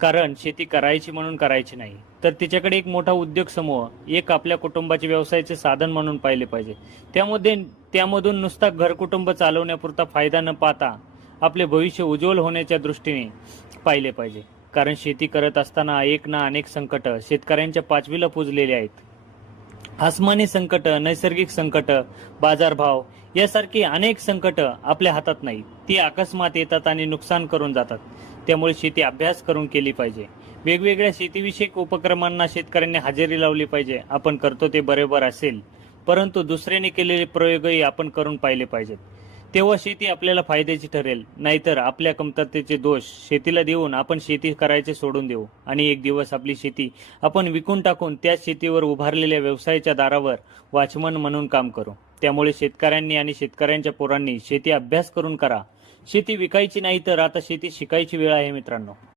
कारण शेती करायची म्हणून करायची नाही, तर तिच्याकडे एक मोठा उद्योग समूह, एक आपल्या कुटुंबाचे व्यवसायाचे साधन म्हणून पाहिले पाहिजे. त्यामध्ये त्यामधून नुसता घरकुटुंब चालवण्यापुरता फायदा न पाहता आपले भविष्य उज्ज्वल होण्याच्या दृष्टीने पाहिले पाहिजे. कारण शेती करत असताना एक ना अनेक संकट शेतकऱ्यांच्या पाचवीला पुजलेली आहेत. आसमानी संकट, नैसर्गिक संकट, बाजारभाव यासारखी अनेक संकट आपल्या हातात नाही. ती अकस्मात येतात आणि नुकसान करून जातात. त्यामुळे शेती अभ्यास करून केली पाहिजे. वेगवेगळ्या शेतीविषयक उपक्रमांना शेतकऱ्यांनी हजेरी लावली पाहिजे. आपण करतो ते बरोबर असेल, परंतु दुसऱ्याने केलेले प्रयोगही आपण करून पाहिले पाहिजेत. तेव्हा शेती आपल्याला फायद्याची ठरेल. नाहीतर आपल्या कमतरतेचे दोष शेतीला देऊन आपण शेती करायचे सोडून देऊ आणि एक दिवस आपली शेती आपण विकून टाकून त्याच शेतीवर उभारलेल्या व्यवसायाच्या दारावर वॉचमन म्हणून काम करू. त्यामुळे शेतकऱ्यांनी आणि शेतकऱ्यांच्या पोरांनी शेती अभ्यास करून करा. शेती विकायची नाही, तर आता शेती शिकायची वेळ आहे मित्रांनो.